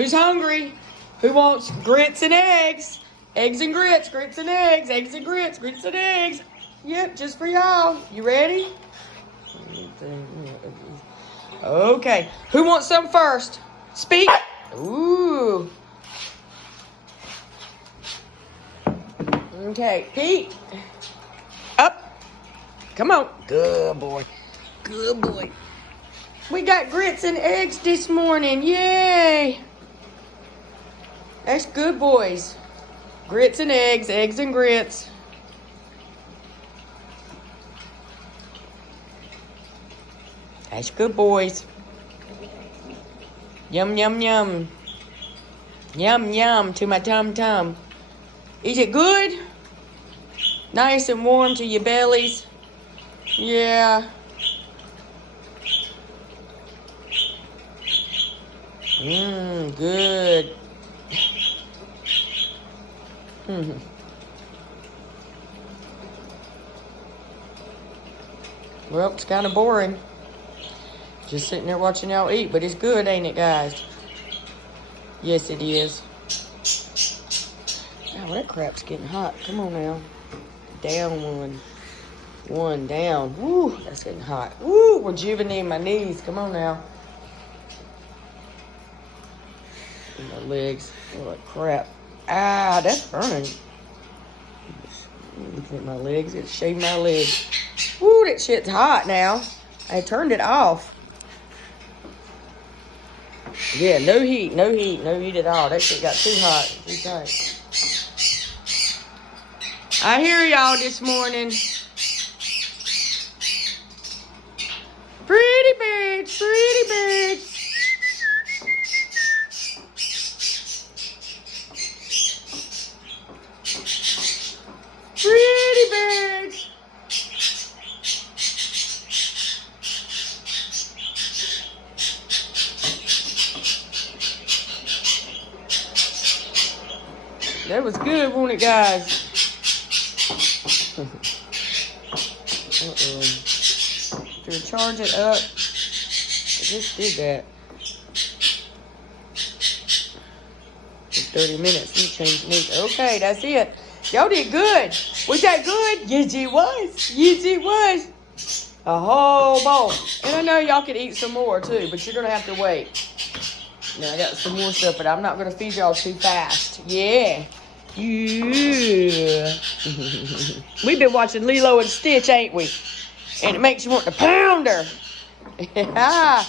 Who's hungry? Who wants grits and eggs? Eggs and grits, grits and eggs, eggs and grits, grits and eggs. Yep, just for y'all. You ready? Okay. Who wants some first? Speak. Ooh. Okay, Pete. Up. Come on. Good boy. Good boy. We got grits and eggs this morning. Yay. That's good, boys. Grits and eggs and grits. That's good, boys. Yum, yum, yum. Yum, yum to my tum-tum. Is it good? Nice and warm to your bellies? Yeah. Good. Well, it's kind of boring. Just sitting there watching y'all eat, but it's good, ain't it, guys? Yes, it is. Oh, that crap's getting hot. Come on now. Down one. One down. Woo, that's getting hot. Woo, rejuvenating my knees. Come on now. My legs. Oh, crap. Ah, that's burning. Look at my legs. It shaved my legs. Woo, that shit's hot now. I turned it off. Yeah, no heat, no heat, no heat at all. That shit got too hot. Too tight. I hear y'all this morning. Pretty birds, pretty birds. Pretty birds. That was good, wasn't it, guys? To charge it up. I just did that. For 30 minutes. You changed me. Okay, that's it. Y'all did good. Was that good? Yes, it was. Yes, it was. A whole bowl. And I know y'all could eat some more, too, but you're going to have to wait. Now, I got some more stuff, but I'm not going to feed y'all too fast. Yeah. Yeah. We've been watching Lilo and Stitch, ain't we? And it makes you want to pound her. Yeah.